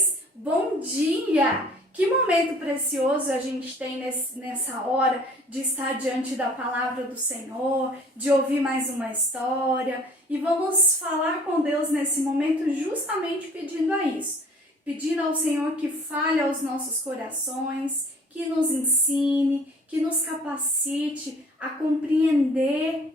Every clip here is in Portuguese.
vocês? Bom dia! Que momento precioso a gente tem nessa hora de estar diante da palavra do Senhor, de ouvir mais uma história. E vamos falar com Deus nesse momento justamente pedindo a isso. Pedindo ao Senhor que fale aos nossos corações, que nos ensine, que nos capacite a compreender,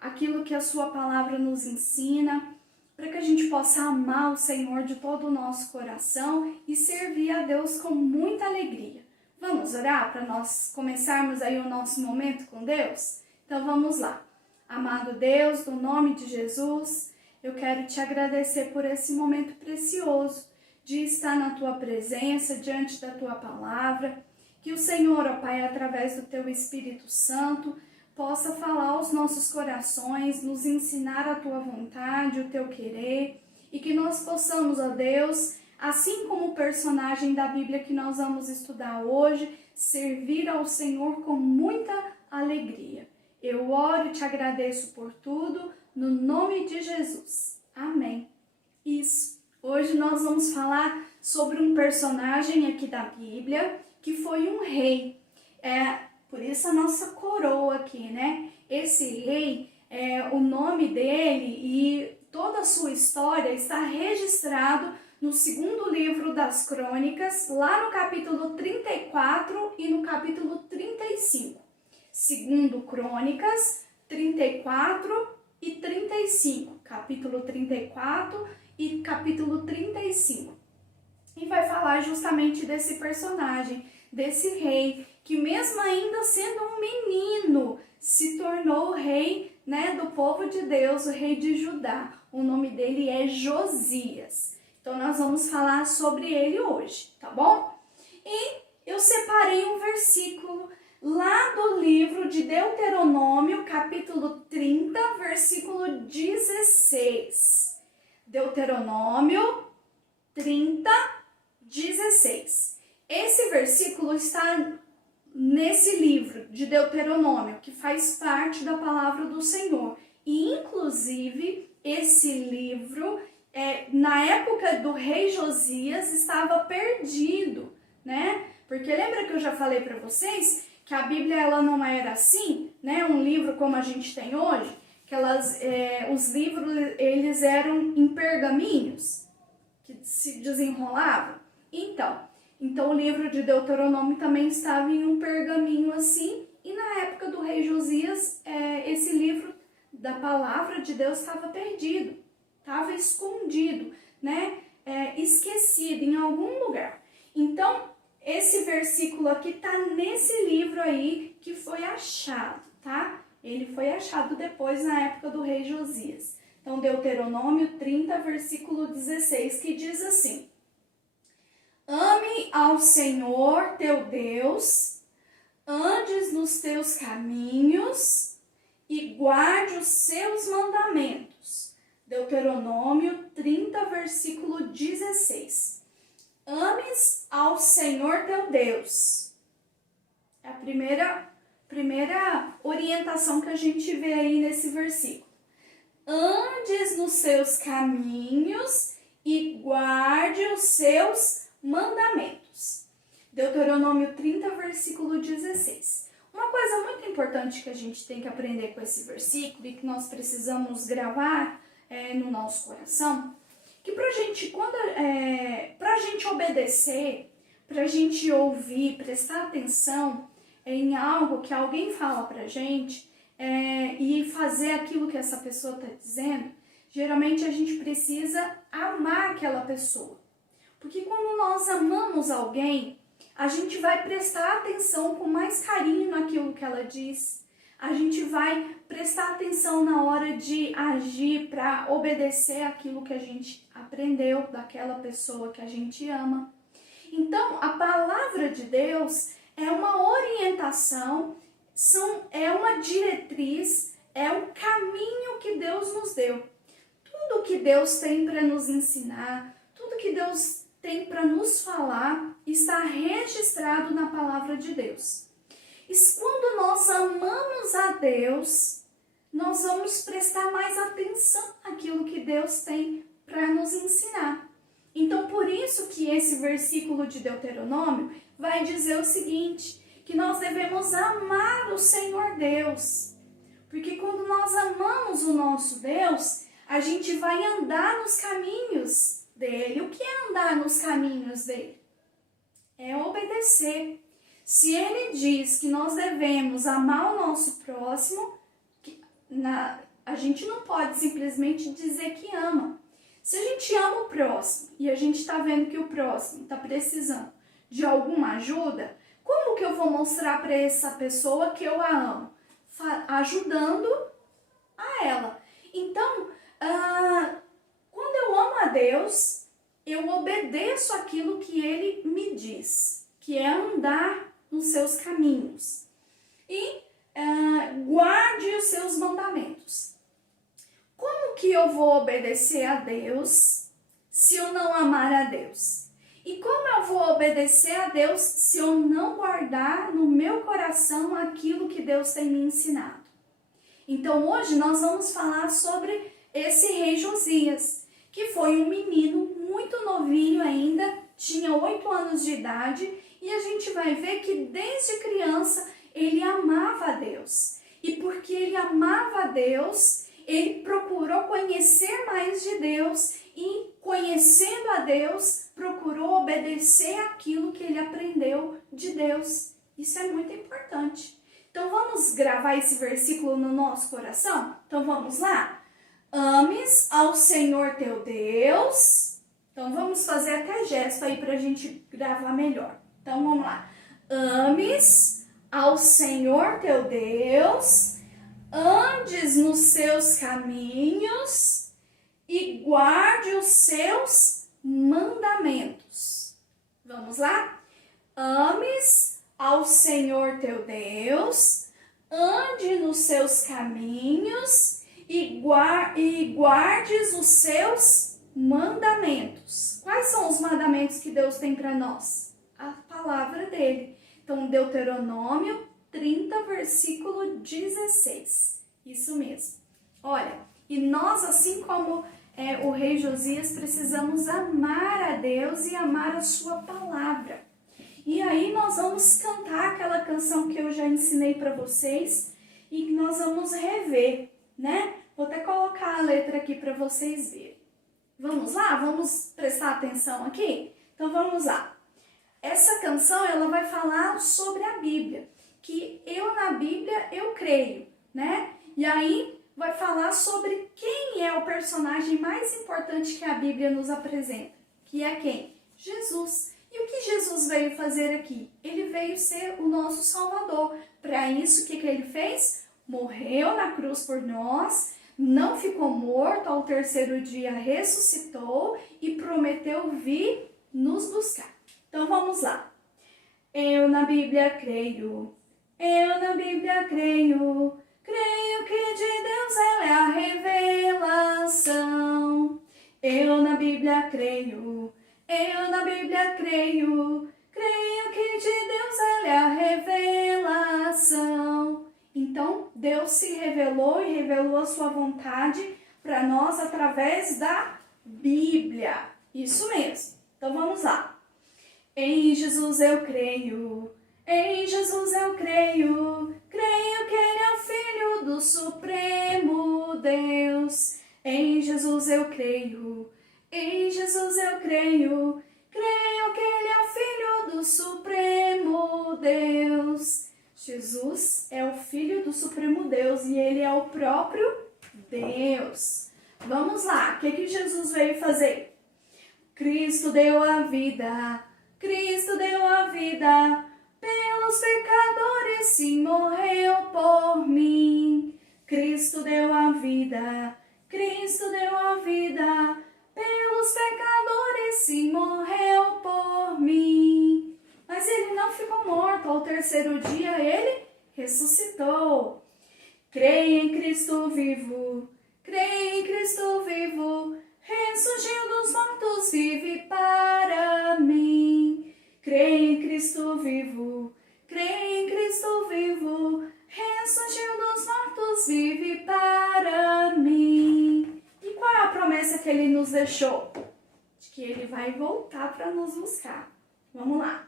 aquilo que a sua palavra nos ensina, para que a gente possa amar o Senhor de todo o nosso coração e servir a Deus com muita alegria. Vamos orar para nós começarmos aí o nosso momento com Deus? Então vamos lá. Amado Deus, no nome de Jesus, eu quero te agradecer por esse momento precioso de estar na tua presença, diante da tua palavra. Que o Senhor, ó Pai, através do teu Espírito Santo, possa falar aos nossos corações, nos ensinar a tua vontade, o teu querer, e que nós possamos, ó Deus, assim como o personagem da Bíblia que nós vamos estudar hoje, servir ao Senhor com muita alegria. Eu oro e te agradeço por tudo, no nome de Jesus. Amém. Isso. Hoje nós vamos falar sobre um personagem aqui da Bíblia, que foi um rei. Por isso a nossa coroa aqui, Esse rei, o nome dele e toda a sua história está registrado no segundo livro das Crônicas, lá no capítulo 34 e no capítulo 35. Segundo Crônicas 34 e 35, capítulo 34 e capítulo 35. E vai falar justamente desse personagem, desse rei, que mesmo ainda sendo um menino, se tornou o rei, do povo de Deus, o rei de Judá. O nome dele é Josias. Então nós vamos falar sobre ele hoje, tá bom? E eu separei um versículo lá do livro de Deuteronômio, capítulo 30, versículo 16. Deuteronômio 30, 16. Esse versículo está nesse livro de Deuteronômio, que faz parte da palavra do Senhor. E, inclusive, esse livro, na época do rei Josias, estava perdido, Porque lembra que eu já falei para vocês que a Bíblia ela não era assim, Um livro como a gente tem hoje, que os livros eles eram em pergaminhos, que se desenrolavam. Então o livro de Deuteronômio também estava em um pergaminho assim, e na época do rei Josias, esse livro da palavra de Deus estava perdido, estava escondido, esquecido em algum lugar. Então, esse versículo aqui está nesse livro aí que foi achado, tá? Ele foi achado depois na época do rei Josias. Então, Deuteronômio 30, versículo 16, que diz assim: Ame ao Senhor teu Deus, andes nos teus caminhos e guarde os seus mandamentos. Deuteronômio 30, versículo 16. Ames ao Senhor teu Deus. É a primeira orientação que a gente vê aí nesse versículo. Andes nos seus caminhos e guarde os seus mandamentos. Deuteronômio 30, versículo 16. Uma coisa muito importante que a gente tem que aprender com esse versículo e que nós precisamos gravar no nosso coração, que pra gente obedecer, pra gente ouvir, prestar atenção em algo que alguém fala pra gente e fazer aquilo que essa pessoa está dizendo, geralmente a gente precisa amar aquela pessoa. Porque quando nós amamos alguém, a gente vai prestar atenção com mais carinho naquilo que ela diz. A gente vai prestar atenção na hora de agir para obedecer aquilo que a gente aprendeu daquela pessoa que a gente ama. Então, a palavra de Deus é uma orientação, é uma diretriz, é um caminho que Deus nos deu. Tudo que Deus tem para nos ensinar, tudo que Deus tem para nos falar, está registrado na palavra de Deus. E quando nós amamos a Deus, nós vamos prestar mais atenção naquilo que Deus tem para nos ensinar. Então, por isso que esse versículo de Deuteronômio vai dizer o seguinte, que nós devemos amar o Senhor Deus. Porque quando nós amamos o nosso Deus, a gente vai andar nos caminhos dele. O que é andar nos caminhos dele? É obedecer. Se ele diz que nós devemos amar o nosso próximo, a gente não pode simplesmente dizer que ama. Se a gente ama o próximo e a gente está vendo que o próximo está precisando de alguma ajuda, como que eu vou mostrar para essa pessoa que eu a amo? Ajudando a ela. Então, quando eu amo a Deus, eu obedeço aquilo que Ele me diz, que é andar nos seus caminhos. E guarde os seus mandamentos. Como que eu vou obedecer a Deus se eu não amar a Deus? E como eu vou obedecer a Deus se eu não guardar no meu coração aquilo que Deus tem me ensinado? Então hoje nós vamos falar sobre esse rei Josias, que foi um menino muito novinho ainda, tinha 8 anos de idade, e a gente vai ver que desde criança ele amava a Deus. E porque ele amava a Deus, ele procurou conhecer mais de Deus e, conhecendo a Deus, procurou obedecer aquilo que ele aprendeu de Deus. Isso é muito importante. Então vamos gravar esse versículo no nosso coração? Então vamos lá? Ames ao Senhor teu Deus. Então vamos fazer até gesto aí para a gente gravar melhor. Então vamos lá. Ames ao Senhor teu Deus, andes nos seus caminhos e guarde os seus mandamentos. Vamos lá? Ames ao Senhor teu Deus, ande nos seus caminhos e guardes os seus mandamentos. Quais são os mandamentos que Deus tem para nós? A palavra dele. Então, Deuteronômio 30, versículo 16. Isso mesmo. Olha, e nós, assim como o rei Josias, precisamos amar a Deus e amar a sua palavra. E aí nós vamos cantar aquela canção que eu já ensinei para vocês e que nós vamos rever, né? Vou até colocar a letra aqui para vocês verem. Vamos lá? Vamos prestar atenção aqui? Então vamos lá. Essa canção, ela vai falar sobre a Bíblia, que eu na Bíblia eu creio, né? E aí vai falar sobre quem é o personagem mais importante que a Bíblia nos apresenta, que é quem? Jesus. E o que Jesus veio fazer aqui? Ele veio ser o nosso Salvador. Para isso, o que ele fez? Morreu na cruz por nós, não ficou morto, ao terceiro dia ressuscitou e prometeu vir nos buscar. Então vamos lá. Eu na Bíblia creio, eu na Bíblia creio, creio que de Deus ela é a revelação. Eu na Bíblia creio, eu na Bíblia creio, creio que de Deus ela é a revelação. Então, Deus se revelou e revelou a sua vontade para nós através da Bíblia. Isso mesmo. Então, vamos lá. Em Jesus eu creio, em Jesus eu creio, creio que Ele é o Filho do Supremo Deus. Em Jesus eu creio, em Jesus eu creio, creio que Ele é o Filho do Supremo Deus. Jesus é o Filho do Supremo Deus e Ele é o próprio Deus. Vamos lá, o que Jesus veio fazer? Cristo deu a vida, Cristo deu a vida, pelos pecadores sim morreu por mim. Cristo deu a vida, Cristo deu a vida, pelos pecadores sim morreu por mim. Mas ele não ficou morto, ao terceiro dia ele ressuscitou. Creio em Cristo vivo, creio em Cristo vivo, ressurgiu dos mortos, vive para mim. Creio em Cristo vivo, creio em Cristo vivo, ressurgiu dos mortos, vive para mim. E qual é a promessa que ele nos deixou? De que ele vai voltar para nos buscar. Vamos lá.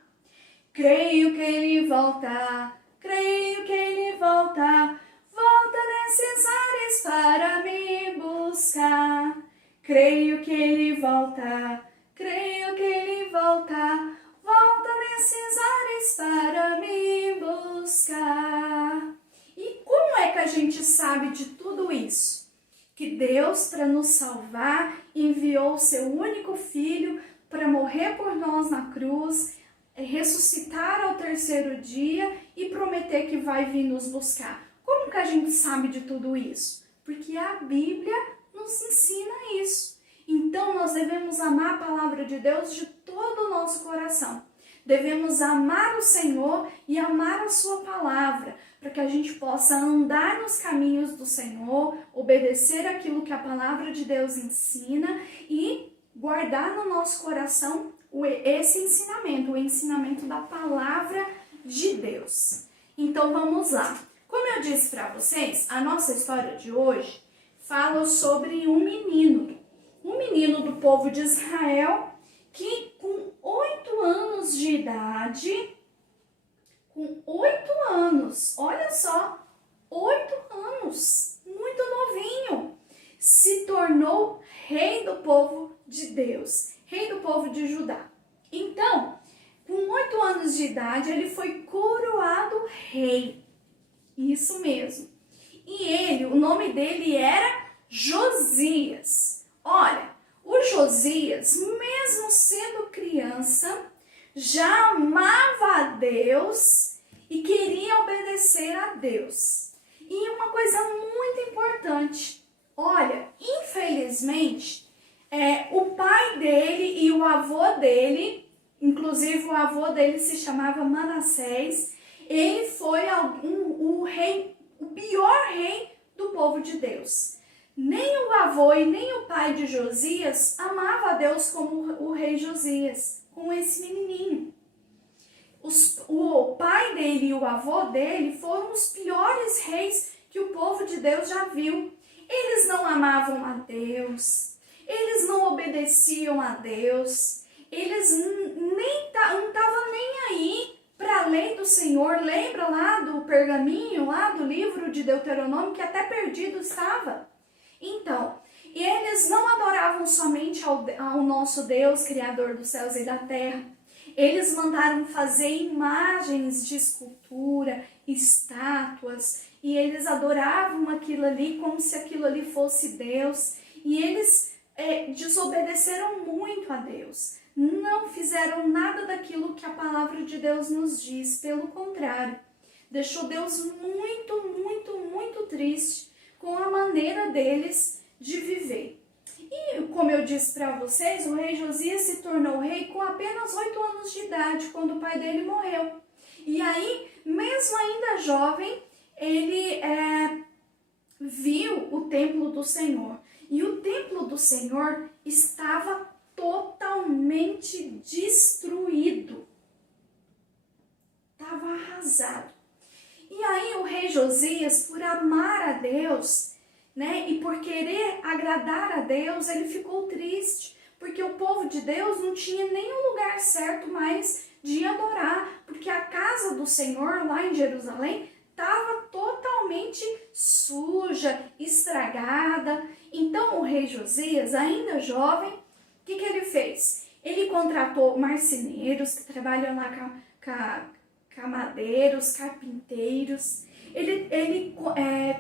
Creio que ele volta, creio que ele volta, volta nesses ares para me buscar. Creio que ele volta, creio que ele volta, volta nesses ares para me buscar. E como é que a gente sabe de tudo isso? Que Deus, para nos salvar, enviou o seu único filho para morrer por nós na cruz, ressuscitar ao terceiro dia e prometer que vai vir nos buscar. Como que a gente sabe de tudo isso? Porque a Bíblia nos ensina isso. Então nós devemos amar a palavra de Deus de todo o nosso coração. Devemos amar o Senhor e amar a sua palavra, para que a gente possa andar nos caminhos do Senhor, obedecer aquilo que a palavra de Deus ensina e guardar no nosso coração esse ensinamento, o ensinamento da palavra de Deus. Então vamos lá. Como eu disse para vocês, a nossa história de hoje fala sobre um menino do povo de Israel que com 8 anos de idade, olha só, 8 anos, muito novinho, se tornou rei do povo de Deus, rei do povo de Judá. Então, com 8 anos de idade, ele foi coroado rei. Isso mesmo. E o nome dele era Josias. Olha, o Josias, mesmo sendo criança, já amava a Deus e queria obedecer a Deus. E uma coisa muito importante, olha, infelizmente, o pai dele e o avô dele, inclusive o avô dele se chamava Manassés, ele foi o pior rei do povo de Deus. Nem o avô e nem o pai de Josias amava a Deus como o rei Josias, com esse menininho. O pai dele e o avô dele foram os piores reis que o povo de Deus já viu. Eles não amavam a Deus, eles não obedeciam a Deus, eles não estavam nem aí para a lei do Senhor. Lembra lá do pergaminho, lá do livro de Deuteronômio, que até perdido estava? Então, eles não adoravam somente ao nosso Deus, Criador dos céus e da terra. Eles mandaram fazer imagens de escultura, estátuas, e eles adoravam aquilo ali como se aquilo ali fosse Deus. E eles desobedeceram muito a Deus. Não fizeram nada daquilo que a palavra de Deus nos diz. Pelo contrário, deixou Deus muito, muito, muito triste com a maneira deles de viver. E como eu disse para vocês, o rei Josias se tornou rei com apenas 8 anos de idade, quando o pai dele morreu. E aí, mesmo ainda jovem, ele viu o templo do Senhor. E o templo do Senhor estava totalmente destruído. Estava arrasado. E aí o rei Josias, por amar a Deus, né, e por querer agradar a Deus, ele ficou triste, porque o povo de Deus não tinha nenhum lugar certo mais de adorar, porque a casa do Senhor lá em Jerusalém estava totalmente suja, estragada. Então o rei Josias, ainda jovem, o que ele fez? Ele contratou marceneiros que trabalham lá camadeiros, carpinteiros. Ele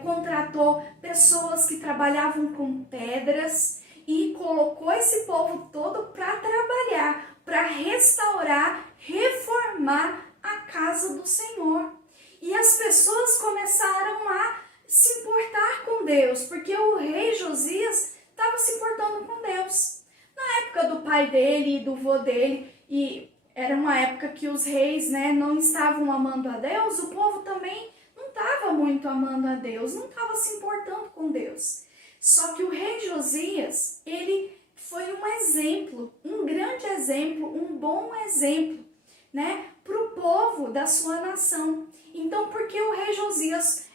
contratou pessoas que trabalhavam com pedras e colocou esse povo todo para trabalhar, para restaurar, reformar a casa do Senhor. E as pessoas começaram a se importar com Deus, porque o rei Josias estava se importando com Deus. Na época do pai dele e do vô dele, e era uma época que os reis, né, não estavam amando a Deus, o povo também não estava muito amando a Deus, não estava se importando com Deus. Só que o rei Josias, ele foi um exemplo, um grande exemplo, um bom exemplo, né, para o povo da sua nação. Então, porque o rei Josias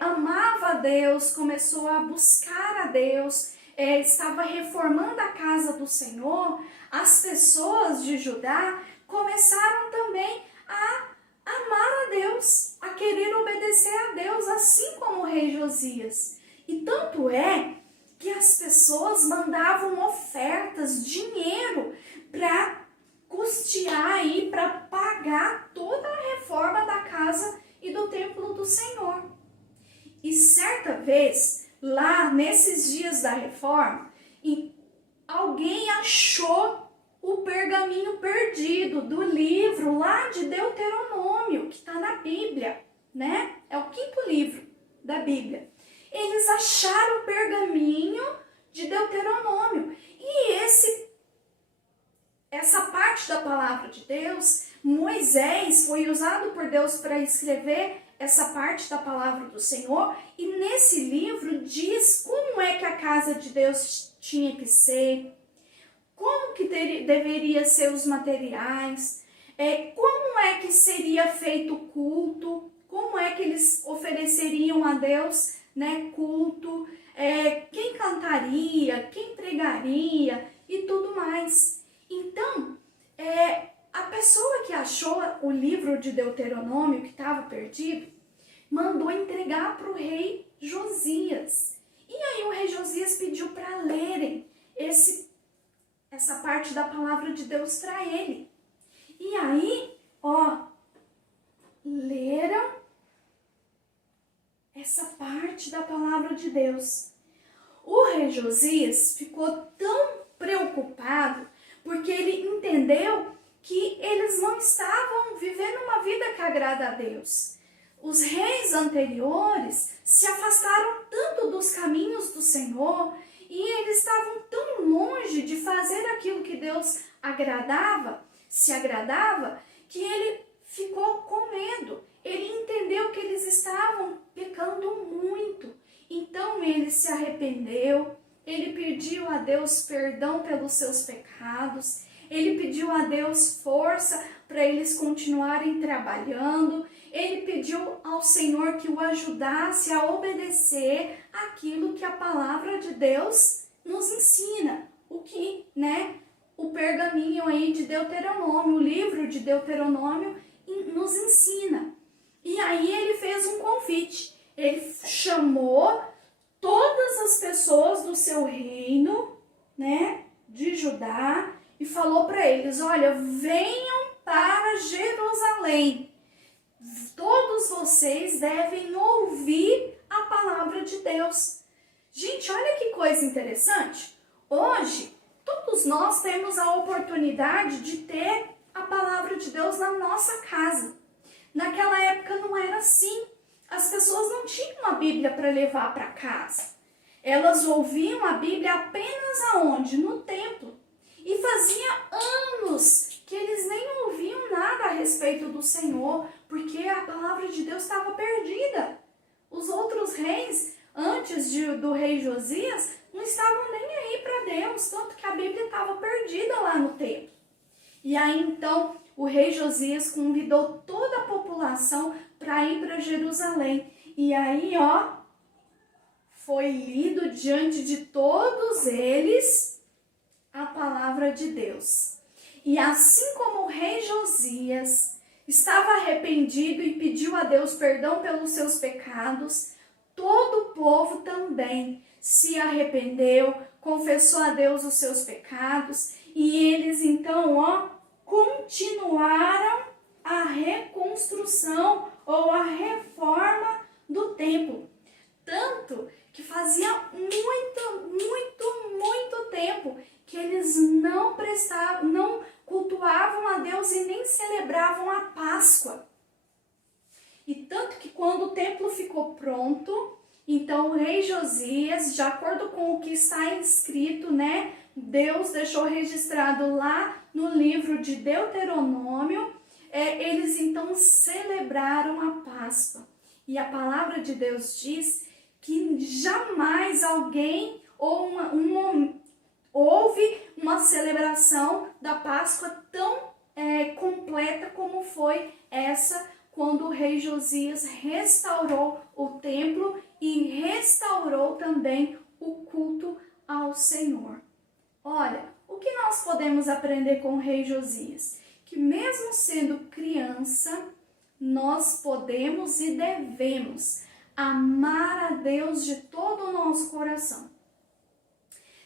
amava a Deus, começou a buscar a Deus, estava reformando a casa do Senhor, As pessoas de Judá começaram também a amar a Deus, a querer obedecer a Deus, assim como o rei Josias. E tanto é que as pessoas mandavam ofertas, dinheiro, para custear e para pagar toda a reforma da casa e do templo do Senhor. E certa vez, lá nesses dias da reforma, alguém achou o pergaminho perdido do livro lá de Deuteronômio, que está na Bíblia, né? É o 5º livro da Bíblia. Eles acharam o pergaminho de Deuteronômio. E essa parte da palavra de Deus, Moisés foi usado por Deus para escrever essa parte da palavra do Senhor. E nesse livro diz como é que a casa de Deus tinha que ser, como que deveria ser os materiais, como é que seria feito o culto, como é que eles ofereceriam a Deus, né, culto, quem cantaria, quem pregaria e tudo mais. Então, a pessoa que achou o livro de Deuteronômio que estava perdido, mandou entregar para o rei Josias. E aí o rei Josias pediu para lerem essa parte da palavra de Deus para ele. E aí, leram essa parte da palavra de Deus. O rei Josias ficou tão preocupado porque ele entendeu que eles não estavam vivendo uma vida que agrada a Deus. Os reis anteriores se afastaram tanto dos caminhos do Senhor e eles estavam tão longe de fazer aquilo que Deus se agradava, que ele ficou com medo. Ele entendeu que eles estavam pecando muito. Então ele se arrependeu, ele pediu a Deus perdão pelos seus pecados, ele pediu a Deus força para eles continuarem trabalhando, ele pediu ao Senhor que o ajudasse a obedecer aquilo que a palavra de Deus nos ensina, o pergaminho aí de Deuteronômio, o livro de Deuteronômio nos ensina. E aí ele fez um convite, ele chamou todas as pessoas do seu reino, né, de Judá, e falou para eles: olha, venham para Jerusalém. Todos vocês devem ouvir a palavra de Deus. Gente, olha que coisa interessante. Hoje, todos nós temos a oportunidade de ter a palavra de Deus na nossa casa. Naquela época não era assim. As pessoas não tinham a Bíblia para levar para casa. Elas ouviam a Bíblia apenas aonde? No templo. E fazia anos que eles nem ouviam nada a respeito do Senhor, porque a palavra de Deus estava perdida. Os outros reis, antes do rei Josias, não estavam nem aí para Deus, tanto que a Bíblia estava perdida lá no templo. E aí então o rei Josias convidou toda a população para ir para Jerusalém. E aí, foi lido diante de todos eles a palavra de Deus. E assim como o rei Josias estava arrependido e pediu a Deus perdão pelos seus pecados, todo o povo também se arrependeu, confessou a Deus os seus pecados, e eles então, continuaram a reconstrução ou a reforma do templo. Tanto que fazia muito tempo que eles não cultuavam a Deus e nem celebravam a Páscoa. E tanto que quando o templo ficou pronto, então o rei Josias, de acordo com o que está escrito, Deus deixou registrado lá no livro de Deuteronômio, eles então celebraram a Páscoa. E a palavra de Deus diz que jamais alguém houve uma celebração da Páscoa tão completa como foi essa, quando o rei Josias restaurou o templo e restaurou também o culto ao Senhor. Olha, O que nós podemos aprender com o rei Josias? Que mesmo sendo criança, nós podemos e devemos amar a Deus de todo o nosso coração.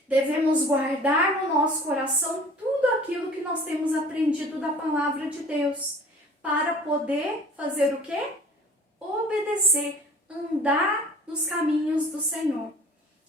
Devemos guardar no nosso coração tudo aquilo que nós temos aprendido da palavra de Deus, para poder fazer o quê? Obedecer, andar nos caminhos do Senhor.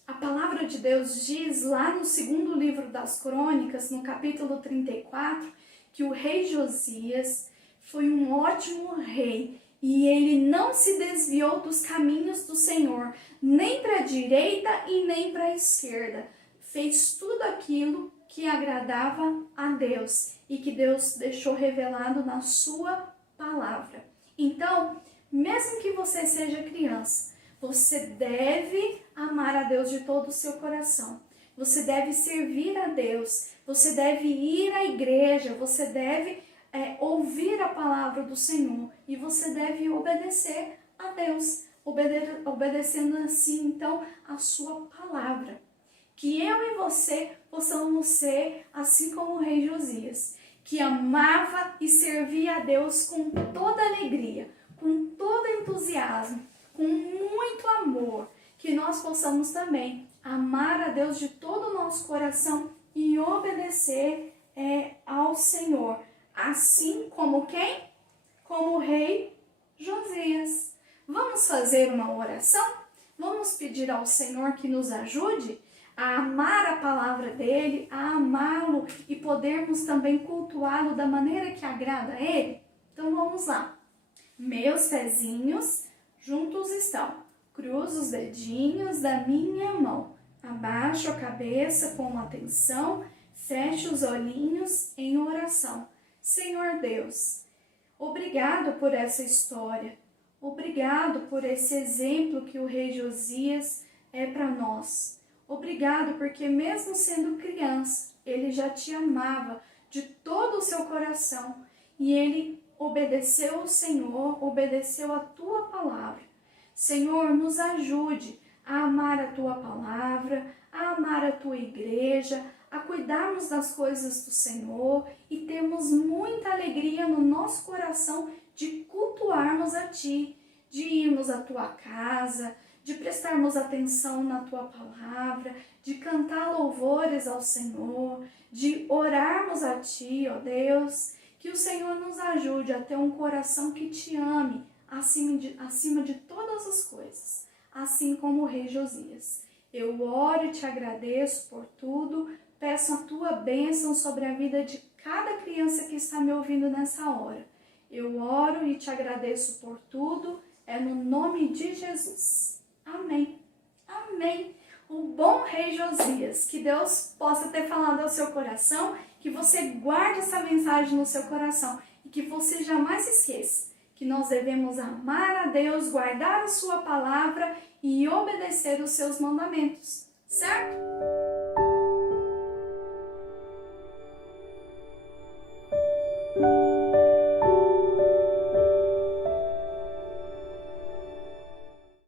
A palavra de Deus diz lá no segundo livro das Crônicas, no capítulo 34, que o rei Josias foi um ótimo rei e ele não se desviou dos caminhos do Senhor, nem para a direita e nem para a esquerda. Fez tudo aquilo que agradava a Deus e que Deus deixou revelado na sua palavra. Então, mesmo que você seja criança, você deve amar a Deus de todo o seu coração. Você deve servir a Deus, você deve ir à igreja, você deve ouvir a palavra do Senhor e você deve obedecer a Deus, obedecendo assim, então, a sua palavra. Que eu e você possamos ser assim como o rei Josias, que amava e servia a Deus com toda alegria, com todo entusiasmo, com muito amor, que nós possamos também amar a Deus de todo o nosso coração e obedecer ao Senhor, assim como quem? Como o rei Josias. Vamos fazer uma oração? Vamos pedir ao Senhor que nos ajude a amar a palavra dele, a amá-lo e podermos também cultuá-lo da maneira que agrada a ele? Então vamos lá. Meus pezinhos juntos estão. Cruzo os dedinhos da minha mão. Abaixo a cabeça com atenção. Fecho os olhinhos em oração. Senhor Deus, obrigado por essa história. Obrigado por esse exemplo que o rei Josias é para nós. Obrigado porque mesmo sendo criança, ele já te amava de todo o seu coração e ele obedeceu ao Senhor, obedeceu a tua palavra. Senhor, nos ajude a amar a tua palavra, a amar a tua igreja, a cuidarmos das coisas do Senhor e termos muita alegria no nosso coração de cultuarmos a ti, de irmos à tua casa, de prestarmos atenção na tua palavra, de cantar louvores ao Senhor, de orarmos a ti, ó Deus, que o Senhor nos ajude a ter um coração que te ame acima de todas as coisas, assim como o rei Josias. Eu oro e te agradeço por tudo, peço a tua bênção sobre a vida de cada criança que está me ouvindo nessa hora. Eu oro e te agradeço por tudo, é no nome de Jesus. Amém. Amém. O bom rei Josias, que Deus possa ter falado ao seu coração, que você guarde essa mensagem no seu coração e que você jamais esqueça que nós devemos amar a Deus, guardar a sua palavra e obedecer os seus mandamentos, certo?